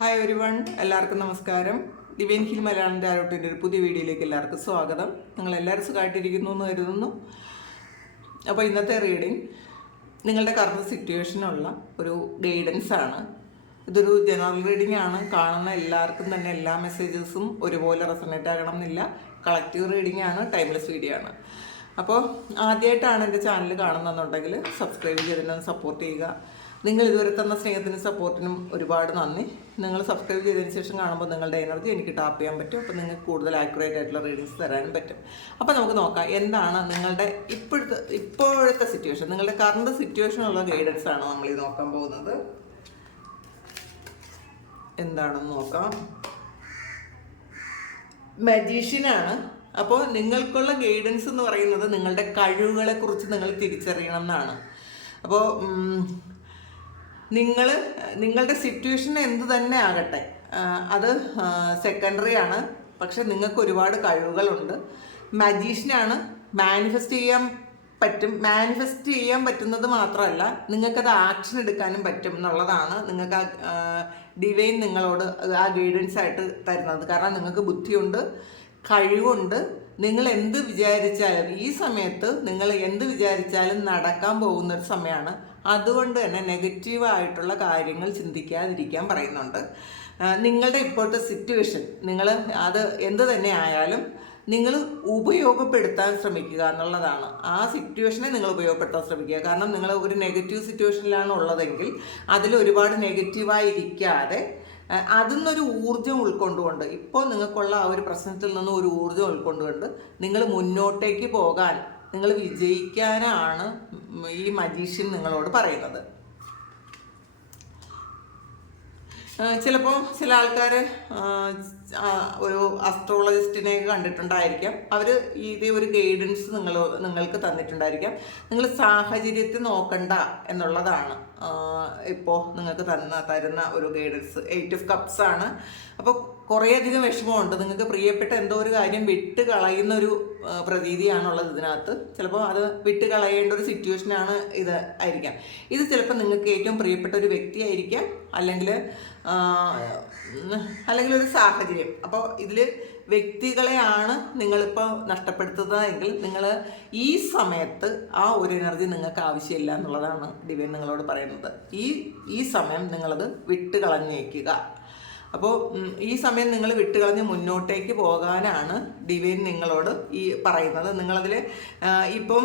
Hi ഒരു one എല്ലാവർക്കും നമസ്കാരം. ദിവ്യൻ ഹിൽ മലയാളം ഡയറക്ടറിന്റെ ഒരു പുതിയ വീഡിയോയിലേക്ക് എല്ലാവർക്കും സ്വാഗതം. നിങ്ങൾ എല്ലാവരും സുഖമായിട്ടിരിക്കുന്നു എന്ന് കരുതുന്നു. അപ്പോൾ ഇന്നത്തെ റീഡിങ് നിങ്ങളുടെ കറണ്ട് സിറ്റുവേഷനുള്ള ഒരു ഗൈഡൻസ് ആണ്. ഇതൊരു ജനറൽ റീഡിംഗ് ആണ്. കാണുന്ന എല്ലാവർക്കും തന്നെ എല്ലാ മെസ്സേജസും ഒരുപോലെ റെസണേറ്റ് ആകണം എന്നില്ല. കളക്റ്റീവ് റീഡിംഗ് ആണ് ടൈംലെസ് വീഡിയോ ആണ്. അപ്പോൾ ആദ്യമായിട്ടാണ് എന്റെ ചാനൽ കാണുന്നതെന്നുണ്ടെങ്കിൽ സബ്സ്ക്രൈബ് ചെയ്തിട്ടൊന്ന് സപ്പോർട്ട് ചെയ്യുക. നിങ്ങൾ ഇതുവരെ തന്ന സ്നേഹത്തിനും സപ്പോർട്ടിനും ഒരുപാട് നന്ദി. നിങ്ങൾ സബ്സ്ക്രൈബ് ചെയ്തതിന് ശേഷം കാണുമ്പോൾ നിങ്ങളുടെ എനർജി എനിക്ക് ടാപ്പ് ചെയ്യാൻ പറ്റും. അപ്പോൾ നിങ്ങൾക്ക് കൂടുതൽ ആക്യുറേറ്റ് ആയിട്ടുള്ള റീഡിങ്സ് തരാനും പറ്റും. അപ്പോൾ നമുക്ക് നോക്കാം എന്താണ് നിങ്ങളുടെ ഇപ്പോഴത്തെ ഇപ്പോഴത്തെ സിറ്റുവേഷൻ നിങ്ങളുടെ കറണ്ട് സിറ്റുവേഷനുള്ള ഗൈഡൻസ് ആണ് നമ്മൾ ഈ നോക്കാൻ പോകുന്നത്? എന്താണെന്ന് നോക്കാം. മജീഷ്യനാണ് അപ്പോൾ നിങ്ങൾക്കുള്ള ഗൈഡൻസ് എന്ന് പറയുന്നത് നിങ്ങളുടെ കഴിവുകളെ കുറിച്ച് നിങ്ങൾ തിരിച്ചറിയണം എന്നാണ്. അപ്പോൾ നിങ്ങൾ നിങ്ങളുടെ സിറ്റുവേഷൻ എന്ത് തന്നെ ആകട്ടെ. അത് സെക്കൻഡറി ആണ്. പക്ഷെ നിങ്ങൾക്ക് ഒരുപാട് കഴിവുകളുണ്ട്. മജീഷ്യനാണ് മാനിഫെസ്റ്റ് ചെയ്യാൻ പറ്റും. മാനിഫെസ്റ്റ് ചെയ്യാൻ പറ്റുന്നത് മാത്രമല്ല നിങ്ങൾക്കത് ആക്ഷൻ എടുക്കാനും പറ്റും എന്നുള്ളതാണ് നിങ്ങൾക്ക് ആ ഡിവൈൻ നിങ്ങളോട് ആ ഗൈഡൻസ് ആയിട്ട് തരുന്നത്. കാരണം നിങ്ങൾക്ക് ബുദ്ധിയുണ്ട് കഴിവുണ്ട്. നിങ്ങൾ എന്ത് വിചാരിച്ചാലും ഈ സമയത്ത് നിങ്ങൾ എന്ത് വിചാരിച്ചാലും നടക്കാൻ പോകുന്ന ഒരു സമയമാണ്. അതുകൊണ്ട് തന്നെ നെഗറ്റീവായിട്ടുള്ള കാര്യങ്ങൾ ചിന്തിക്കാതിരിക്കാൻ പറയുന്നുണ്ട്. നിങ്ങളുടെ ഇപ്പോഴത്തെ സിറ്റുവേഷൻ നിങ്ങൾ അത് എന്ത് തന്നെ ആയാലും നിങ്ങൾ ഉപയോഗപ്പെടുത്താൻ ശ്രമിക്കുക എന്നുള്ളതാണ്. ആ സിറ്റുവേഷനെ നിങ്ങൾ ഉപയോഗപ്പെടുത്താൻ ശ്രമിക്കുക. കാരണം നിങ്ങൾ ഒരു നെഗറ്റീവ് സിറ്റുവേഷനിലാണ് ഉള്ളതെങ്കിൽ അതിൽ ഒരുപാട് നെഗറ്റീവായിരിക്കാതെ അതിൽ നിന്നൊരു ഊർജം ഉൾക്കൊണ്ടുകൊണ്ട് ഇപ്പോൾ നിങ്ങൾക്കുള്ള ആ ഒരു പ്രശ്നത്തിൽ നിന്ന് ഒരു ഊർജം ഉൾക്കൊണ്ടുകൊണ്ട് നിങ്ങൾ മുന്നോട്ടേക്ക് പോകാൻ നിങ്ങൾ വിജയിക്കാനാണ് ഈ മജീഷ്യൻ നിങ്ങളോട് പറയുന്നത്. ചിലപ്പോൾ ചില ആൾക്കാർ ഒരു അസ്ട്രോളജിസ്റ്റിനെ കണ്ടിട്ടുണ്ടായിരിക്കാം. അവർ ഇതേ ഒരു ഗൈഡൻസ് നിങ്ങൾ നിങ്ങൾക്ക് തന്നിട്ടുണ്ടായിരിക്കാം. നിങ്ങൾ സാഹചര്യത്തെ നോക്കണ്ട എന്നുള്ളതാണ് ഇപ്പോൾ നിങ്ങൾക്ക് തന്ന തരുന്ന ഒരു ഗൈഡൻസ് എയ്റ്റ് ഓഫ് കപ്സ് ആണ്. അപ്പോൾ കുറേയധികം വിഷമമുണ്ട്. നിങ്ങൾക്ക് പ്രിയപ്പെട്ട എന്തോ ഒരു കാര്യം വിട്ട് കളയുന്ന ഒരു പ്രതീതിയാണുള്ളത് ഇതിനകത്ത്. ചിലപ്പോൾ അത് വിട്ട് കളയേണ്ട ഒരു സിറ്റുവേഷനാണ് ഇത് ആയിരിക്കാം. ഇത് ചിലപ്പോൾ നിങ്ങൾക്ക് ഏറ്റവും പ്രിയപ്പെട്ട ഒരു വ്യക്തി ആയിരിക്കാം അല്ലെങ്കിൽ അല്ലെങ്കിൽ ഒരു സാഹചര്യം. അപ്പോൾ ഇതിൽ വ്യക്തികളെയാണ് നിങ്ങളിപ്പോൾ നഷ്ടപ്പെടുത്തുന്നതെങ്കിൽ നിങ്ങൾ ഈ സമയത്ത് ആ ഒരു എനർജി നിങ്ങൾക്ക് ആവശ്യമില്ല എന്നുള്ളതാണ് ഡിവൈൻ നിങ്ങളോട് പറയുന്നത്. ഈ ഈ സമയം നിങ്ങളത് വിട്ട് കളഞ്ഞേക്കുക. അപ്പോൾ ഈ സമയം നിങ്ങൾ വിട്ടുകളഞ്ഞ് മുന്നോട്ടേക്ക് പോകാനാണ് ഡിവൈൻ നിങ്ങളോട് ഈ പറയുന്നത്. നിങ്ങളതിൽ ഇപ്പം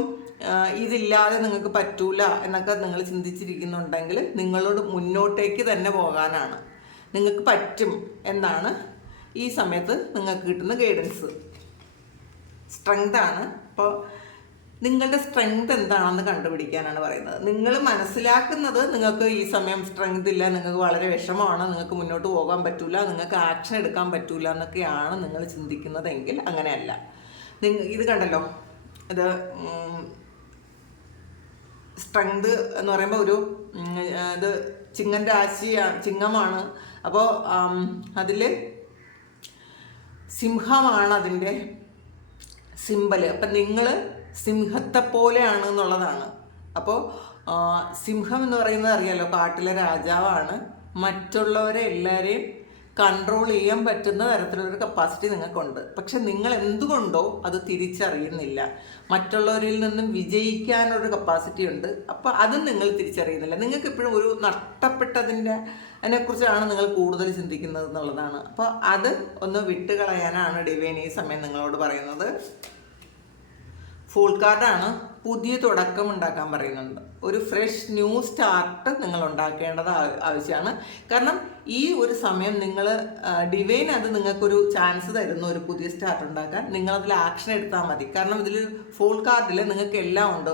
ഇതില്ലാതെ നിങ്ങൾക്ക് പറ്റൂല എന്നൊക്കെ നിങ്ങൾ ചിന്തിച്ചിരിക്കുന്നുണ്ടെങ്കിൽ നിങ്ങളോട് മുന്നോട്ടേക്ക് തന്നെ പോകാനാണ്. നിങ്ങൾക്ക് പറ്റും എന്നാണ് ഈ സമയത്ത് നിങ്ങൾക്ക് കിട്ടുന്ന ഗൈഡൻസ് സ്ട്രെങ്ത് ആണ്. അപ്പോൾ നിങ്ങളുടെ സ്ട്രെങ്ത് എന്താണെന്ന് കണ്ടുപിടിക്കാനാണ് പറയുന്നത്. നിങ്ങൾ മനസ്സിലാക്കുന്നത് നിങ്ങൾക്ക് ഈ സമയം സ്ട്രെങ്ത് ഇല്ല നിങ്ങൾക്ക് വളരെ വിഷമമാണ് നിങ്ങൾക്ക് മുന്നോട്ട് പോകാൻ പറ്റില്ല നിങ്ങൾക്ക് ആക്ഷൻ എടുക്കാൻ പറ്റില്ല എന്നൊക്കെയാണ് നിങ്ങൾ ചിന്തിക്കുന്നതെങ്കിൽ അങ്ങനെയല്ല. നിങ്ങൾ ഇത് കണ്ടല്ലോ. ഇത് സ്ട്രെങ്ത് എന്ന് പറയുമ്പോൾ ഒരു ഇത് ചിങ്ങൻ രാശിയാണ് ചിങ്ങമാണ്. അപ്പോൾ അതിൽ സിംഹമാണ് അതിന്റെ സിമ്പൽ അപ്പം നിങ്ങൾ സിംഹത്തെ പോലെയാണ് എന്നുള്ളതാണ്. അപ്പോൾ സിംഹം എന്ന് പറയുന്നത് അറിയാലോ കാട്ടിലെ രാജാവാണ്. മറ്റുള്ളവരെ എല്ലാവരെയും കൺട്രോൾ ചെയ്യാൻ പറ്റുന്ന തരത്തിലൊരു കപ്പാസിറ്റി നിങ്ങൾക്കുണ്ട്. പക്ഷെ നിങ്ങൾ എന്തുകൊണ്ടോ അത് തിരിച്ചറിയുന്നില്ല. മറ്റുള്ളവരിൽ നിന്നും വിജയിക്കാനൊരു കപ്പാസിറ്റി ഉണ്ട്. അപ്പോൾ അതും നിങ്ങൾ തിരിച്ചറിയുന്നില്ല. നിങ്ങൾക്ക് എപ്പോഴും ഒരു നഷ്ടപ്പെട്ടതിന്റെ അതിനെക്കുറിച്ചാണ് നിങ്ങൾ കൂടുതൽ ചിന്തിക്കുന്നത് എന്നുള്ളതാണ്. അപ്പോൾ അത് ഒന്ന് വിട്ടുകളയാനാണ് ഡിവൈൻ ഈ സമയം നിങ്ങളോട് പറയുന്നത്. ഫുൾ കാർഡാണ് പുതിയ തുടക്കം ഉണ്ടാക്കാൻ പറയുന്നുണ്ട്. ഒരു ഫ്രഷ് ന്യൂ സ്റ്റാർട്ട് നിങ്ങൾ ഉണ്ടാക്കേണ്ടത് ആവശ്യമാണ്. കാരണം ഈ ഒരു സമയം നിങ്ങൾ ഡിവൈൻ അത് നിങ്ങൾക്കൊരു ചാൻസ് തരുന്നു ഒരു പുതിയ സ്റ്റാർട്ട് ഉണ്ടാക്കാൻ നിങ്ങളതിൽ ആക്ഷൻ എടുത്താൽ മതി. കാരണം ഇതിൽ ഫുൾ കാർഡിൽ നിങ്ങൾക്ക് എല്ലാം ഉണ്ട്.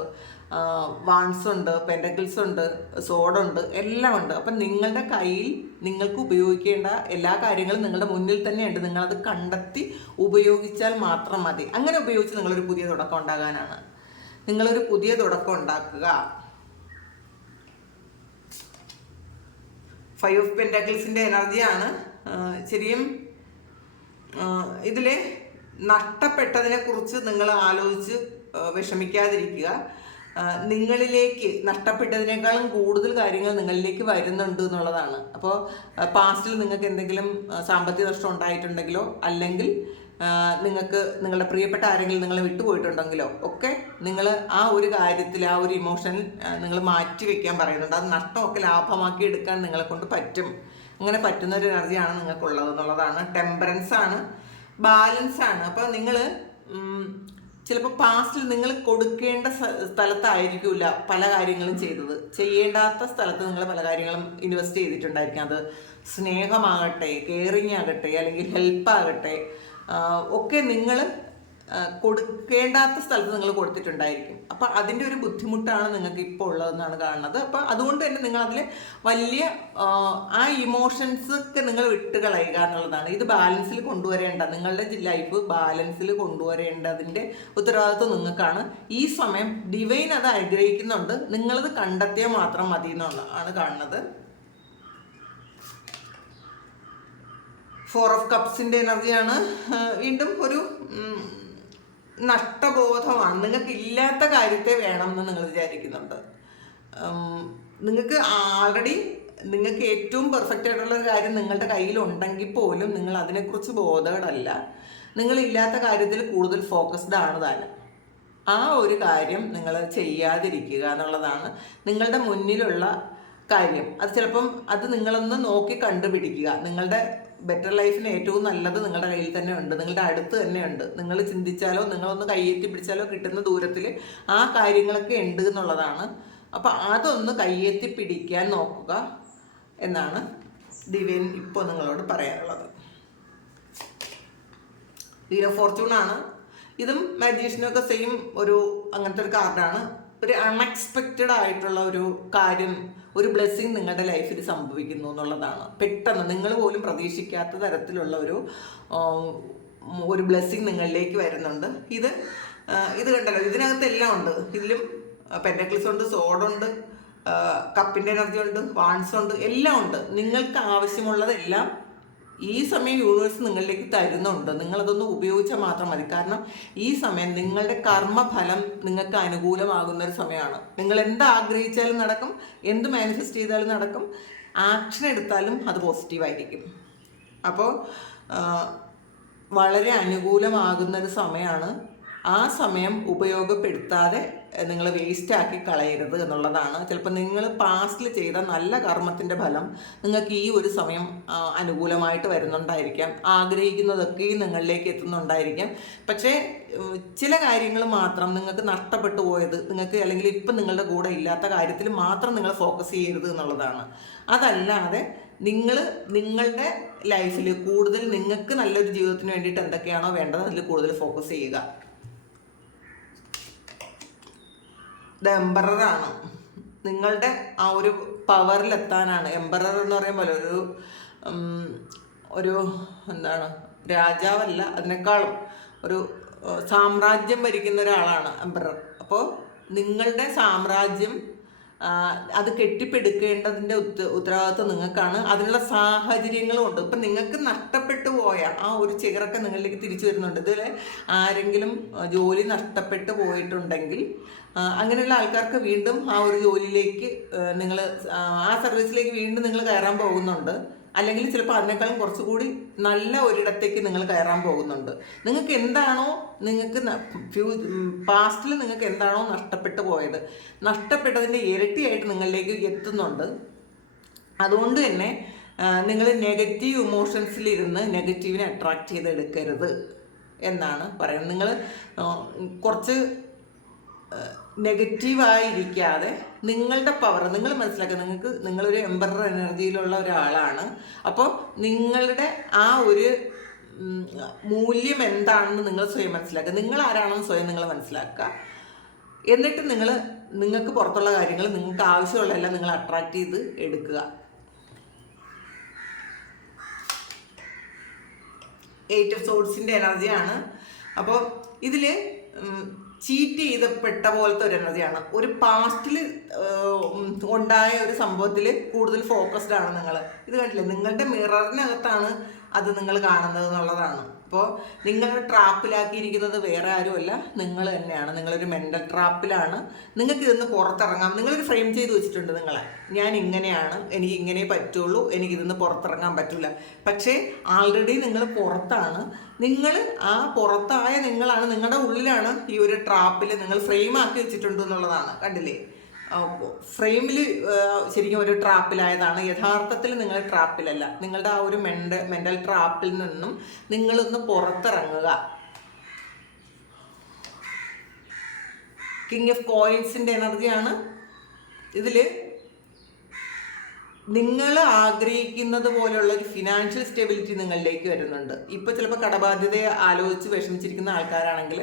വാൺസ് ഉണ്ട് പെൻഡക്കിൾസ് ഉണ്ട് സോഡുണ്ട് എല്ലാം ഉണ്ട്. അപ്പം നിങ്ങളുടെ കയ്യിൽ നിങ്ങൾക്ക് ഉപയോഗിക്കേണ്ട എല്ലാ കാര്യങ്ങളും നിങ്ങളുടെ മുന്നിൽ തന്നെ തന്നെയുണ്ട് നിങ്ങളത് കണ്ടെത്തി ഉപയോഗിച്ചാൽ മാത്രം മതി. അങ്ങനെ ഉപയോഗിച്ച് നിങ്ങളൊരു പുതിയ തുടക്കം ഉണ്ടാകാനാണ്. നിങ്ങളൊരു പുതിയ തുടക്കം ഉണ്ടാക്കുക. ഫൈവ് ഓഫ് പെൻഡക്കിൾസിന്റെ എനർജിയാണ്. ശരിയും ഇതിൽ നഷ്ടപ്പെട്ടതിനെ കുറിച്ച് നിങ്ങൾ ആലോചിച്ച് വിഷമിക്കാതിരിക്കുക. നിങ്ങളിലേക്ക് നഷ്ടപ്പെട്ടതിനേക്കാളും കൂടുതൽ കാര്യങ്ങൾ നിങ്ങളിലേക്ക് വരുന്നുണ്ട് എന്നുള്ളതാണ്. അപ്പോൾ പാസ്റ്റിൽ നിങ്ങൾക്ക് എന്തെങ്കിലും സാമ്പത്തിക നഷ്ടം ഉണ്ടായിട്ടുണ്ടെങ്കിലോ അല്ലെങ്കിൽ നിങ്ങൾക്ക് നിങ്ങളുടെ പ്രിയപ്പെട്ട ആരെങ്കിലും നിങ്ങളെ വിട്ടുപോയിട്ടുണ്ടെങ്കിലോ ഒക്കെ നിങ്ങൾ ആ ഒരു കാര്യത്തിൽ ആ ഒരു ഇമോഷൻ നിങ്ങൾ മാറ്റി വെക്കാൻ പറയുന്നുണ്ട്. അത് നഷ്ടമൊക്കെ ലാഭമാക്കി എടുക്കാൻ നിങ്ങളെ കൊണ്ട് പറ്റും. അങ്ങനെ പറ്റുന്ന ഒരു എനർജിയാണ് നിങ്ങൾക്കുള്ളത് എന്നുള്ളതാണ്. ടെമ്പറൻസ് ആണ്. ബാലൻസ് ആണ്. അപ്പോൾ നിങ്ങൾ ചിലപ്പോൾ പാസ്റ്റിൽ നിങ്ങൾ കൊടുക്കേണ്ട സ്ഥലത്തായിരിക്കില്ല പല കാര്യങ്ങളും ചെയ്തത്. ചെയ്യേണ്ടാത്ത സ്ഥലത്ത് നിങ്ങൾ പല കാര്യങ്ങളും ഇൻവെസ്റ്റ് ചെയ്തിട്ടുണ്ടായിരിക്കും. അത് സ്നേഹമാകട്ടെ കെയറിങ് ആകട്ടെ അല്ലെങ്കിൽ ഹെൽപ്പ് ആകട്ടെ ആഹ് ഒക്കെ നിങ്ങൾ കൊടുക്കേണ്ടാത്ത സ്ഥലത്ത് നിങ്ങൾ കൊടുത്തിട്ടുണ്ടായിരിക്കും. അപ്പം അതിന്റെ ഒരു ബുദ്ധിമുട്ടാണ് നിങ്ങൾക്ക് ഇപ്പോൾ ഉള്ളതെന്നാണ് കാണുന്നത്. അപ്പം അതുകൊണ്ട് തന്നെ നിങ്ങൾ അതിൽ വലിയ ആ ഇമോഷൻസ് ഒക്കെ നിങ്ങൾ വിട്ട് കളയുക എന്നുള്ളതാണ്. ഇത് ബാലൻസിൽ കൊണ്ടുവരേണ്ട നിങ്ങളുടെ ലൈഫ് ബാലൻസിൽ കൊണ്ടുവരേണ്ടതിന്റെ ഉത്തരവാദിത്വം നിങ്ങൾക്കാണ്. ഈ സമയം ഡിവൈൻ അത് ആഗ്രഹിക്കുന്നുണ്ട് നിങ്ങളത് കണ്ടെത്തിയാൽ മാത്രം മതി എന്നുള്ളതാണ് കാണുന്നത്. ഫോർ ഓഫ് കപ്സിന്റെ എനർജിയാണ് വീണ്ടും ഒരു നഷ്ടബോധമാണ്. നിങ്ങൾക്ക് ഇല്ലാത്ത കാര്യത്തെ വേണം എന്ന് നിങ്ങൾ വിചാരിക്കുന്നുണ്ട്. നിങ്ങൾക്ക് ആൾറെഡി നിങ്ങൾക്ക് ഏറ്റവും പെർഫെക്റ്റ് ആയിട്ടുള്ള ഒരു കാര്യം നിങ്ങളുടെ കയ്യിലുണ്ടെങ്കിൽ പോലും നിങ്ങൾ അതിനെക്കുറിച്ച് ബോധകടല്ല. നിങ്ങൾ ഇല്ലാത്ത കാര്യത്തിൽ കൂടുതൽ ഫോക്കസ്ഡ് ആണ് താനും ആ ഒരു കാര്യം നിങ്ങൾ ചെയ്യാതിരിക്കുക എന്നുള്ളതാണ് നിങ്ങളുടെ മുന്നിലുള്ള കാര്യം. അത് ചിലപ്പം അത് നിങ്ങളൊന്ന് നോക്കി കണ്ടുപിടിക്കുക. നിങ്ങളുടെ ബെറ്റർ ലൈഫിന് ഏറ്റവും നല്ലത് നിങ്ങളുടെ കയ്യിൽ തന്നെ ഉണ്ട്. നിങ്ങളുടെ അടുത്ത് തന്നെ ഉണ്ട്. നിങ്ങൾ ചിന്തിച്ചാലോ നിങ്ങളൊന്ന് കയ്യേറ്റി പിടിച്ചാലോ കിട്ടുന്ന ദൂരത്തിൽ ആ കാര്യങ്ങളൊക്കെ ഉണ്ട് എന്നുള്ളതാണ്. അപ്പോൾ അതൊന്ന് കയ്യേറ്റി പിടിക്കാൻ നോക്കുക എന്നാണ് ദിവ്യൻ ഇപ്പോൾ നിങ്ങളോട് പറയാനുള്ളത്. വീര ഫോർച്യൂൺ ആണ്. ഇതും മാജീഷ്യനൊക്കെ സെയിം ഒരു അങ്ങനത്തെ ഒരു കാർഡാണ് ഒരു അൺഎക്സ്പെക്റ്റഡ് ആയിട്ടുള്ള ഒരു കാര്യം ഒരു ബ്ലെസ്സിങ് നിങ്ങളുടെ ലൈഫിൽ സംഭവിക്കുന്നു എന്നുള്ളതാണ്. പെട്ടെന്ന് നിങ്ങൾ പോലും പ്രതീക്ഷിക്കാത്ത തരത്തിലുള്ള ഒരു ഒരു ബ്ലെസ്സിങ് നിങ്ങളിലേക്ക് വരുന്നുണ്ട്. ഇത് ഇത് കണ്ടല്ലോ ഇതിനകത്ത് എല്ലാം ഉണ്ട്. ഇതിലും പെൻഡക്ലിസ് ഉണ്ട് സോഡുണ്ട് കപ്പിന്റെ എനർജി ഉണ്ട് വാൺസ് ഉണ്ട് എല്ലാം ഉണ്ട്. നിങ്ങൾക്ക് ആവശ്യമുള്ളതെല്ലാം ഈ സമയം യൂണിവേഴ്സ് നിങ്ങളിലേക്ക് തരുന്നുണ്ട്. നിങ്ങളതൊന്ന് ഉപയോഗിച്ചാൽ മാത്രം മതി. കാരണം ഈ സമയം നിങ്ങളുടെ കർമ്മഫലം നിങ്ങൾക്ക് അനുകൂലമാകുന്ന ഒരു സമയമാണ്. നിങ്ങൾ എന്ത് ആഗ്രഹിച്ചാലും നടക്കും എന്ത് മാനിഫെസ്റ്റ് ചെയ്താലും നടക്കും ആക്ഷൻ എടുത്താലും അത് പോസിറ്റീവായിരിക്കും അപ്പോൾ വളരെ അനുകൂലമാകുന്ന ഒരു സമയമാണ്. ആ സമയം ഉപയോഗപ്പെടുത്താതെ നിങ്ങൾ വേസ്റ്റ് ആക്കി കളയരുത് എന്നുള്ളതാണ്. ചിലപ്പോൾ നിങ്ങൾ പാസ്റ്റിൽ ചെയ്ത നല്ല കർമ്മത്തിന്റെ ഫലം നിങ്ങൾക്ക് ഈ ഒരു സമയം അനുകൂലമായിട്ട് വരുന്നുണ്ടായിരിക്കാം. ആഗ്രഹിക്കുന്നതൊക്കെയും നിങ്ങളിലേക്ക് എത്തുന്നുണ്ടായിരിക്കാം. പക്ഷേ ചില കാര്യങ്ങൾ മാത്രം നിങ്ങൾക്ക് നഷ്ടപ്പെട്ടു പോയത് നിങ്ങൾക്ക് അല്ലെങ്കിൽ ഇപ്പം നിങ്ങളുടെ കൂടെ ഇല്ലാത്ത കാര്യത്തിൽ മാത്രം നിങ്ങൾ ഫോക്കസ് ചെയ്യരുത് എന്നുള്ളതാണ്. അതല്ലാതെ നിങ്ങൾ നിങ്ങളുടെ ലൈഫിൽ കൂടുതൽ നിങ്ങൾക്ക് നല്ലൊരു ജീവിതത്തിന് വേണ്ടിയിട്ട് എന്തൊക്കെയാണോ വേണ്ടത് അതിൽ കൂടുതൽ ഫോക്കസ് ചെയ്യുക. ഇത് എംബററാണ് നിങ്ങളുടെ ആ ഒരു പവറിലെത്താനാണ് എംബറർ എന്ന് പറയുമ്പോൾ ഒരു ഒരു എന്താണ് രാജാവല്ല അതിനേക്കാളും ഒരു സാമ്രാജ്യം ഭരിക്കുന്ന ഒരാളാണ് എംബറർ അപ്പോൾ നിങ്ങളുടെ സാമ്രാജ്യം അത് കെട്ടിപ്പടുക്കേണ്ടതിന്റെ ഉത്ത ഉത്തരവാദിത്വം നിങ്ങൾക്കാണ്. അതിനുള്ള സാഹചര്യങ്ങളും ഉണ്ട്. ഇപ്പം നിങ്ങൾക്ക് നഷ്ടപ്പെട്ടു പോയ ആ ഒരു ചെയറൊക്കെ നിങ്ങളിലേക്ക് തിരിച്ചു വരുന്നുണ്ട്. ഇതിൽ ആരെങ്കിലും ജോലി നഷ്ടപ്പെട്ടു പോയിട്ടുണ്ടെങ്കിൽ അങ്ങനെയുള്ള ആൾക്കാർക്ക് വീണ്ടും ആ ഒരു ജോലിയിലേക്ക് നിങ്ങൾ ആ സർവീസിലേക്ക് വീണ്ടും നിങ്ങൾ കയറാൻ പോകുന്നുണ്ട്. അല്ലെങ്കിൽ ചിലപ്പോൾ അതിനേക്കാളും കുറച്ചുകൂടി നല്ല ഒരിടത്തേക്ക് നിങ്ങൾ കയറാൻ പോകുന്നുണ്ട്. നിങ്ങൾക്ക് എന്താണോ നിങ്ങൾക്ക് ഫ്യൂ പാസ്റ്റിൽ നിങ്ങൾക്ക് എന്താണോ നഷ്ടപ്പെട്ടു പോയത്. നഷ്ടപ്പെട്ടതിന്റെ ഇരട്ടിയായിട്ട് നിങ്ങളിലേക്ക് എത്തുന്നുണ്ട്. അതുകൊണ്ട് തന്നെ നിങ്ങൾ നെഗറ്റീവ് ഇമോഷൻസിലിരുന്ന് നെഗറ്റീവിനെ അട്രാക്റ്റ് ചെയ്തെടുക്കരുത് എന്നാണ് പറയുന്നത്. നിങ്ങൾ കുറച്ച് നെഗറ്റീവായിരിക്കാതെ നിങ്ങളുടെ പവർ നിങ്ങൾ മനസ്സിലാക്കുക നിങ്ങൾക്ക് നിങ്ങളൊരു എംബറർ എനർജിയിലുള്ള ഒരാളാണ്. അപ്പോൾ നിങ്ങളുടെ ആ ഒരു മൂല്യം എന്താണെന്ന് നിങ്ങൾ സ്വയം മനസ്സിലാക്കുക. നിങ്ങൾ ആരാണെന്ന് സ്വയം നിങ്ങൾ മനസ്സിലാക്കുക. എന്നിട്ട് നിങ്ങൾ നിങ്ങൾക്ക് പുറത്തുള്ള കാര്യങ്ങൾ നിങ്ങൾക്ക് ആവശ്യമുള്ളതെല്ലാം നിങ്ങൾ അട്രാക്റ്റ് ചെയ്ത് എടുക്കുക. എയ്റ്റ് ഓഫ് സോഡ്സിന്റെ എനർജിയാണ് അപ്പോൾ ഇതിൽ ചീറ്റ് ചെയ്തപ്പെട്ട പോലത്തെ ഒരു എനർജിയാണ്. ഒരു പാസ്റ്റിൽ ഉണ്ടായ ഒരു സംഭവത്തിൽ കൂടുതൽ ഫോക്കസ്ഡ് ആണ് നിങ്ങൾ ഇത് കണ്ടില്ലേ? നിങ്ങളുടെ മിററിനകത്താണ് അത് നിങ്ങൾ കാണുന്നത് എന്നുള്ളതാണ്. അപ്പോൾ നിങ്ങളുടെ ട്രാപ്പിലാക്കിയിരിക്കുന്നത് വേറെ ആരുമല്ല. നിങ്ങൾ തന്നെയാണ്. നിങ്ങളൊരു മെന്റൽ ട്രാപ്പിലാണ് നിങ്ങൾക്ക് ഇതൊന്ന് പുറത്തിറങ്ങാം. നിങ്ങളൊരു ഫ്രെയിം ചെയ്ത് വെച്ചിട്ടുണ്ട് നിങ്ങളെ. ഞാൻ ഇങ്ങനെയാണ്. എനിക്ക് ഇങ്ങനെ പറ്റുള്ളൂ. എനിക്ക് ഇതൊന്ന് പുറത്തിറങ്ങാൻ പറ്റില്ല. പക്ഷേ ആൾറെഡി നിങ്ങൾ പുറത്താണ്. നിങ്ങൾ ആ പുറത്തായ നിങ്ങളാണ്. നിങ്ങളുടെ ഉള്ളിലാണ് ഈ ഒരു ട്രാപ്പിൽ നിങ്ങൾ ഫ്രെയിം ആക്കി വെച്ചിട്ടുണ്ട് എന്നുള്ളതാണ്. കണ്ടില്ലേ? ഫ്രെയിമിൽ ശരിക്കും ഒരു ട്രാപ്പിലായതാണ്. യഥാർത്ഥത്തിൽ നിങ്ങൾ ട്രാപ്പിലല്ല. നിങ്ങളുടെ ആ ഒരു മെന്റ മെന്റൽ ട്രാപ്പിൽ നിന്നും നിങ്ങളൊന്ന് പുറത്തിറങ്ങുക. കിങ് ഓഫ് കോയിൻസിന്റെ എനർജിയാണ് ഇതിൽ നിങ്ങൾ ആഗ്രഹിക്കുന്നത് പോലെയുള്ള ഒരു ഫിനാൻഷ്യൽ സ്റ്റെബിലിറ്റി നിങ്ങളിലേക്ക് വരുന്നുണ്ട്. ഇപ്പോൾ ചിലപ്പോൾ കടബാധ്യതയെ ആലോചിച്ച് വിഷമിച്ചിരിക്കുന്ന ആൾക്കാരാണെങ്കിൽ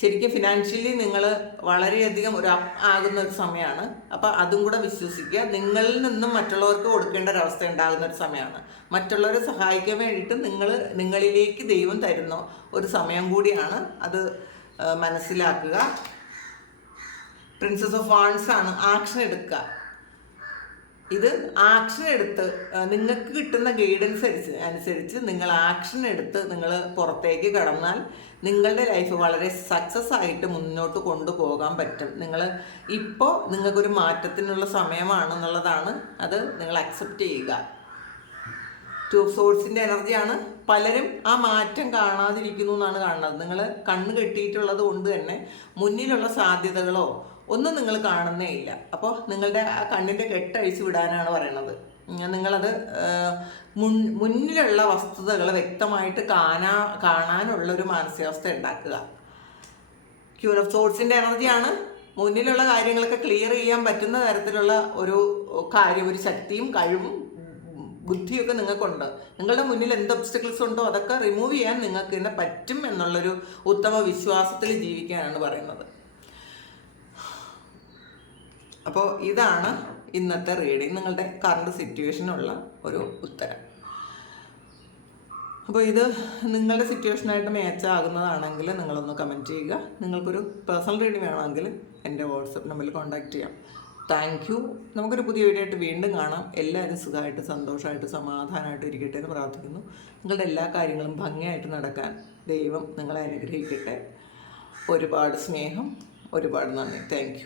ശരിക്കും ഫിനാൻഷ്യലി നിങ്ങൾ വളരെയധികം ഒരു ആകുന്ന ഒരു സമയമാണ് അപ്പോൾ അതും കൂടെ വിശ്വസിക്കുക. നിങ്ങളിൽ നിന്നും മറ്റുള്ളവർക്ക് കൊടുക്കേണ്ട ഒരു അവസ്ഥ ഉണ്ടാകുന്ന ഒരു സമയമാണ് മറ്റുള്ളവരെ സഹായിക്കാൻ വേണ്ടിയിട്ട് നിങ്ങൾ നിങ്ങളിലേക്ക് ദൈവം തരുന്ന ഒരു സമയം കൂടിയാണ് അത് മനസ്സിലാക്കുക. പ്രിൻസസ് ഓഫ് വാൺസ് ആണ് ആക്ഷൻ എടുക്കുക. ഇത് ആക്ഷൻ എടുത്ത് നിങ്ങൾക്ക് കിട്ടുന്ന ഗൈഡൻസ് അനുസരിച്ച് അനുസരിച്ച് നിങ്ങൾ ആക്ഷൻ എടുത്ത് നിങ്ങൾ പുറത്തേക്ക് കടന്നാൽ നിങ്ങളുടെ ലൈഫ് വളരെ സക്സസ് ആയിട്ട് മുന്നോട്ട് കൊണ്ടുപോകാൻ പറ്റും. നിങ്ങൾ ഇപ്പോൾ നിങ്ങൾക്കൊരു മാറ്റത്തിനുള്ള സമയമാണെന്നുള്ളതാണ് അത് നിങ്ങൾ അക്സെപ്റ്റ് ചെയ്യുക. ടു സോഴ്സിന്റെ എനർജിയാണ് പലരും ആ മാറ്റം കാണാതിരിക്കുന്നു എന്നാണ് കാണുന്നത്. നിങ്ങൾ കണ്ണ് കെട്ടിയിട്ടുള്ളത് കൊണ്ട് തന്നെ മുന്നിലുള്ള സാധ്യതകളോ ഒന്നും നിങ്ങൾ കാണുന്നേ ഇല്ല. അപ്പോൾ നിങ്ങളുടെ ആ കണ്ണിന്റെ കെട്ടഴിച്ചു വിടാനാണ് പറയണത്. നിങ്ങളത് മുൻ മുന്നിലുള്ള വസ്തുതകൾ വ്യക്തമായിട്ട് കാണാ കാണാനുള്ള ഒരു മാനസികാവസ്ഥ ഉണ്ടാക്കുക. ക്യൂർ ഓഫ് സോഴ്സിന്റെ എനർജിയാണ് മുന്നിലുള്ള കാര്യങ്ങളൊക്കെ ക്ലിയർ ചെയ്യാൻ പറ്റുന്ന തരത്തിലുള്ള ഒരു കാര്യം ഒരു ശക്തിയും കഴിവും ബുദ്ധിയൊക്കെ നിങ്ങൾക്കുണ്ട്. നിങ്ങളുടെ മുന്നിൽ എന്ത് ഒബ്സ്റ്റക്കിൾസ് ഉണ്ടോ അതൊക്കെ റിമൂവ് ചെയ്യാൻ നിങ്ങൾക്ക് തന്നെ പറ്റും എന്നുള്ളൊരു ഉത്തമ വിശ്വാസത്തിൽ ജീവിക്കാനാണ് പറയുന്നത്. അപ്പോൾ ഇതാണ് ഇന്നത്തെ റീഡിങ് നിങ്ങളുടെ കറണ്ട് സിറ്റുവേഷനുള്ള ഒരു ഉത്തരം. അപ്പോൾ ഇത് നിങ്ങളുടെ സിറ്റുവേഷനായിട്ട് മാച്ച് ആകുന്നതാണെങ്കിൽ നിങ്ങളൊന്ന് കമന്റ് ചെയ്യുക. നിങ്ങൾക്കൊരു പേഴ്സണൽ റീഡിങ് വേണമെങ്കിൽ എന്റെ വാട്സപ്പ് നമ്പറിൽ കോൺടാക്റ്റ് ചെയ്യാം. താങ്ക് യു നമുക്കൊരു പുതിയ വീഡിയോ ആയിട്ട് വീണ്ടും കാണാം. എല്ലാവരും സുഖമായിട്ട് സന്തോഷമായിട്ട് സമാധാനമായിട്ട് ഇരിക്കട്ടെ എന്ന് പ്രാർത്ഥിക്കുന്നു. നിങ്ങളുടെ എല്ലാ കാര്യങ്ങളും ഭംഗിയായിട്ട് നടക്കാൻ ദൈവം നിങ്ങളെ അനുഗ്രഹിക്കട്ടെ. ഒരുപാട് സ്നേഹം ഒരുപാട് നന്ദി. താങ്ക്